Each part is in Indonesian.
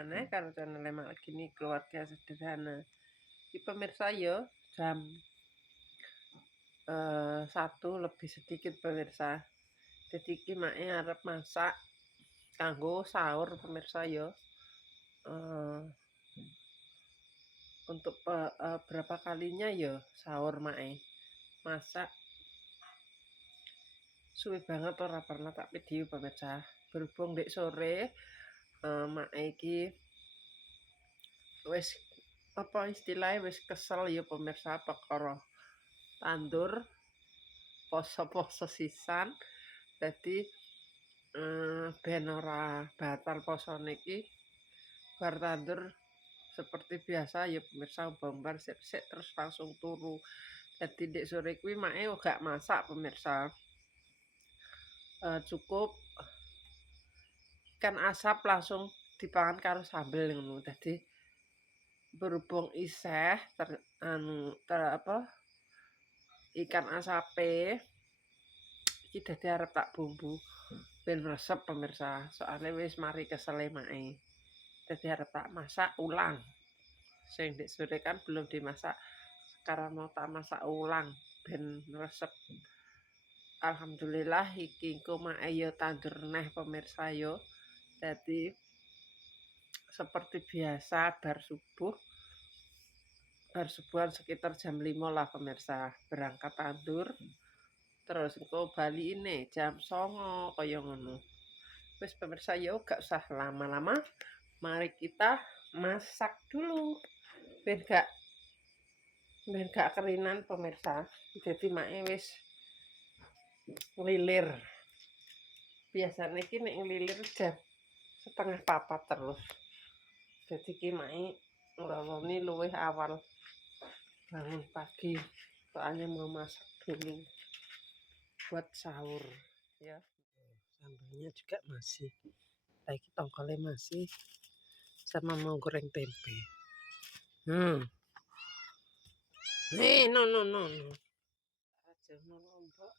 maneh karo channel Mak Gini Keluarga Sederhana. Iki pemirsa ya jam 1 lebih sedikit pemirsa. Jadi iki Make arep masak kanggo sahur pemirsa ya. Untuk berapa kalinya ya sahur Make. Masak suwe banget ora pernah tak video pemirsa. Berhubung dek sore Make iki wis apa istilahnya wis kesel ya pemirsa perkara tandur poso-poso sisan. Dadi ben ora batal posone iki bar tandur seperti biasa ya pemirsa bombar sik terus langsung turu. Dadi ndek sore kuwi Make gak masak pemirsa. Cukup ikan asap langsung dipangan karo sambel ngono. Dadi berhubung iseh ikan asape iki dadi arep tak bumbu ben resep pemirsa. Soalnya wis mari kesele Make. Dadi arep tak masak ulang. Sing ndek sore kan belum dimasak. Sekarang mau tak masak ulang ben resep. Alhamdulillah iki engko Make ya tandur neh pemirsa yo. Dadi seperti biasa bar subuhan sekitar jam 5 lah pemirsa berangkat tandur. Terus engko bali ini jam 09.00 kaya ngono. Wis pemirsa yo gak usah lama-lama. Mari kita masak dulu. Ben gak kerinan pemirsa. Jadi Make wis nglilir. Biasanya iki nek nglilir jam 3:30 terus. Jadi ki Make ngeloloni luwih awal bangun pagi. Soalnya mau masak dulu buat sahur ya. Sambalnya juga masih. Lagi tongkolnya masih sama mau goreng tempe. No. Aja lombok.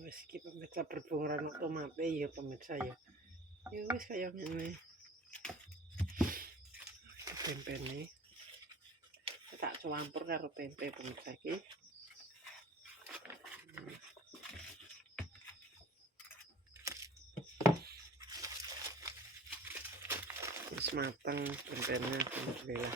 Wis iki pemirsa berbungan otomatis ya pemirsa ya. Ya wis kaya ngene. Tempene tak campur karo tempe pemirsa iki. Wis mateng tempene alhamdulillah.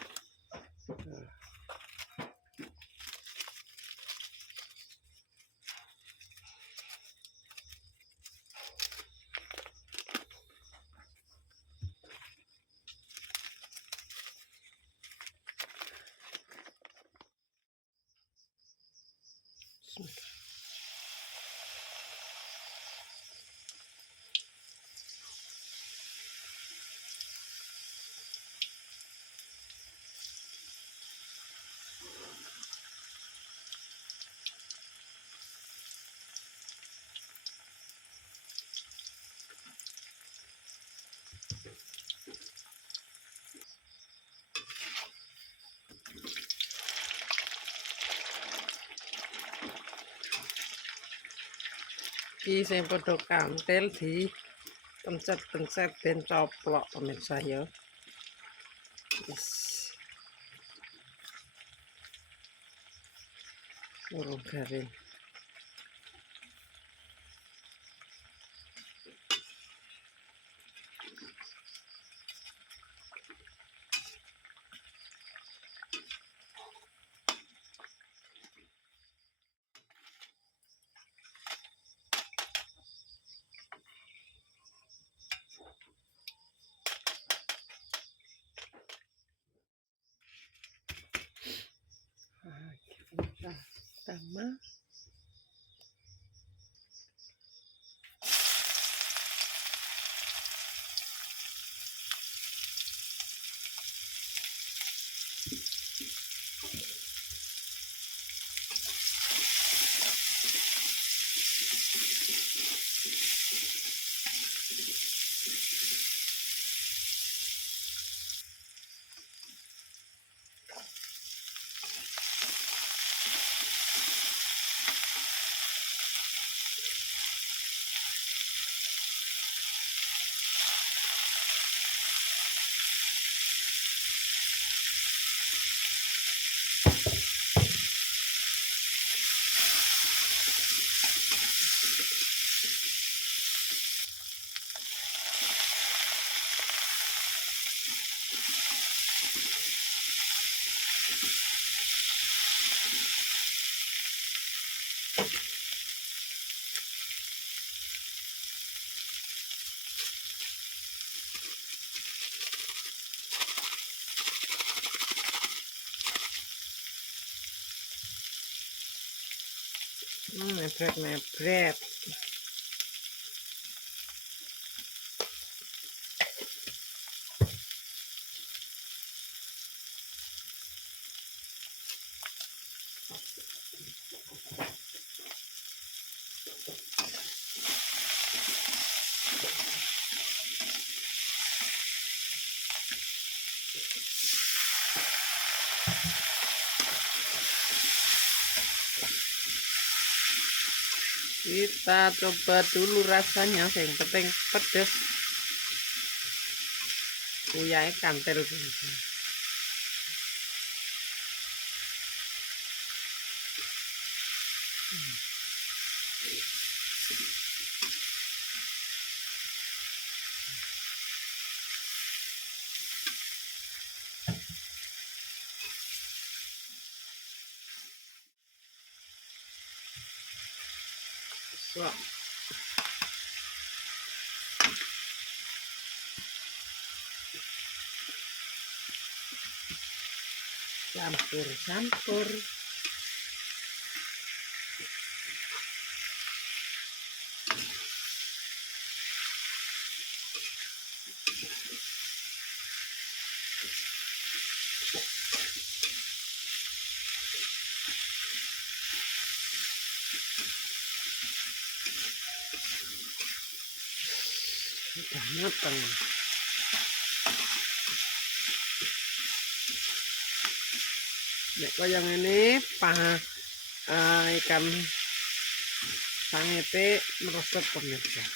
Iki sing padha kantil di pencet-pencet ben coplok pemirsa ya. Wis urung garing. sama. Nebret. Kita coba dulu rasanya, yang penting pedes. Uyahnya kantel. So, campur. Udah matang. Nek yang ini ikan sangete meresep pemirsa.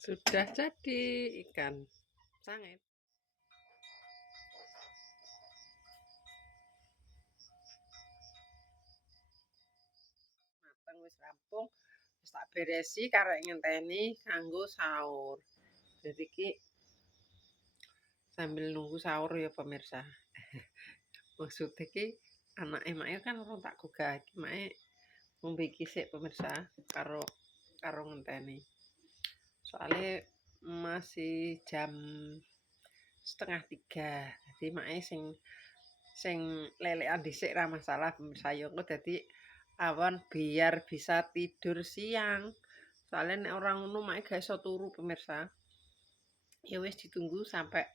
Sudah jadi ikan sanget. Mateng wis rampung. Wis tak beresi karek ngenteni kanggo sahur. Jadi ki sambil nunggu sahur ya pemirsa. Maksudnya ki anak emaknya kan orang tak gugah. Emaknya ngombe sik pemirsa karo ngenteni. Soalnya masih jam 2:30. Jadi emaknya sing lelekan dhisik ra masalah pemirsa yo engko dadi awan biar bisa tidur siang. Soalnya nek orang ngono mak gak iso turu pemirsa. Ya wis ditunggu sampai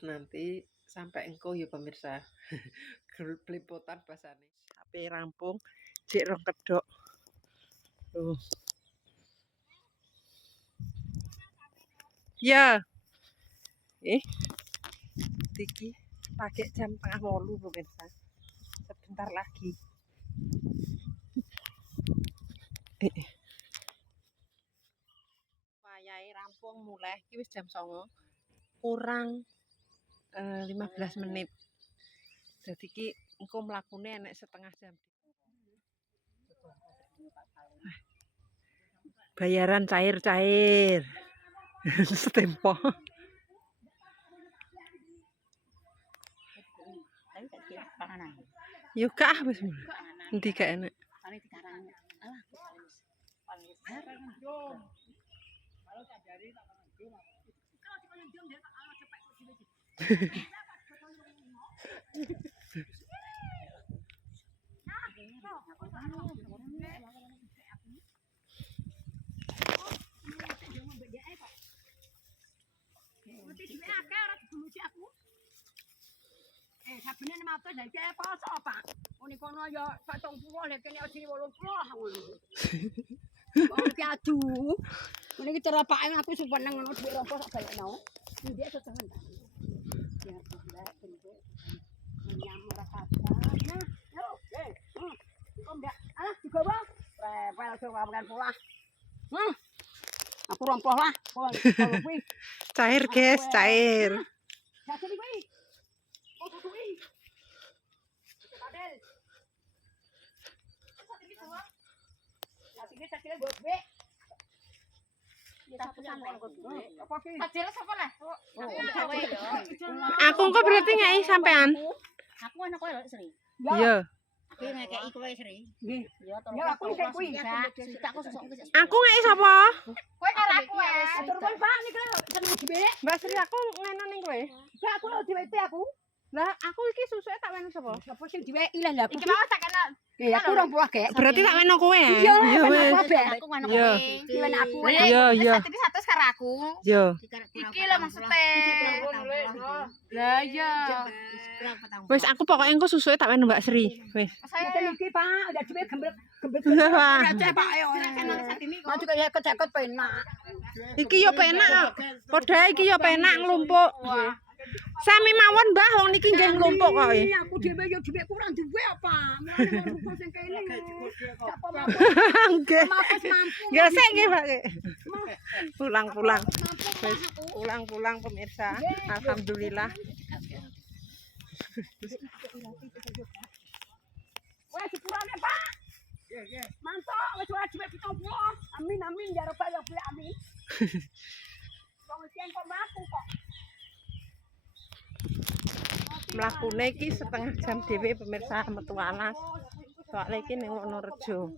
nanti sampai engko ya pemirsa. Belepotan basane. Sampai rampung cek rong kedok. Tuh. Ya. Iki. Pakai jam 7:30 pemirsa. Sebentar lagi. Wayahe rampung mulai iki wis jam 09.00 kurang 15 menit. Jadi iki engko mlakune enek setengah jam. Bayaran cair-cair. Setempo. Yo kah wis. Endi gak enak. Sabene 600 lha iki poso, Pak. Ngene kono ya 120 lha kene ajine 80 ngono. Wong ki adu. Ngene iki cara Pak aku seneng ngono dhuwit rompo sak balekno. Ndi aku seneng. Ya Pak, nyamuk ora kata. Nah, yo, kok ndak alah digawa. Repel coba bukan pola. Aku rompoh lah. Kalau kuwi Cair, guys, cair. Satu kuwi. Oh, kuwi. Padel. Satu iki doang. Satu iki sakire gue. Ya satu sampean kok. Apa ki? Padel sapa lah? Aku kok berarti ngei sampean. Aku enak kowe lho, Sri. Iya. Aku ngekeki kowe, Sri. Nggih. Ya aku ngekeki kuwi. Aku susuk kuwi. Aku ngei sapa? Kowe karo aku wes. Atur kowe Pak niki lho seneng dhewe. Mbak Sri aku ngene ning kowe. Ya aku lho diwete aku. Lah aku iki susuke tak weno sapa? Sapa sing diweki lah aku. Iki mau tak kena. Ya aku 20 gek. Berarti tak weno kowe ya? Iya wes. Aku ngono Iya. kowe. Diwen aku. Iya, iya. Satu satu karo aku. Yo. Iki lho maksudnya. Lah iya. Wes aku pokoknya engko susuke tak weno Mbak Sri. Wes. Saya iki Pak, udah duwe gembel. Wah. Receh Pak yo. Maju kaya kecekot penak. Iki yo penak. Padha iki yo penak nglumpuk. Sami mawon Mbah wong niki nggih nglumpuk kok. Aku dhewe yo dhuwit kurang duwe apa. Mulane rumput sing kene. Sapa mampu? Nggih. Mampu. Nggih sik nggih Pak. Pulang-pulang. Wes pulang-pulang pemirsa. Alhamdulillah. Wes sepurane Pak. Nggih. Mantap wis ora dhuwit 70. Amin amin ya rabbal alamin. Amin. Wong iki kok mampu kok. Mlakune iki setengah jam dhewe pemirsa metu alas. Soale iki ning Wonorejo.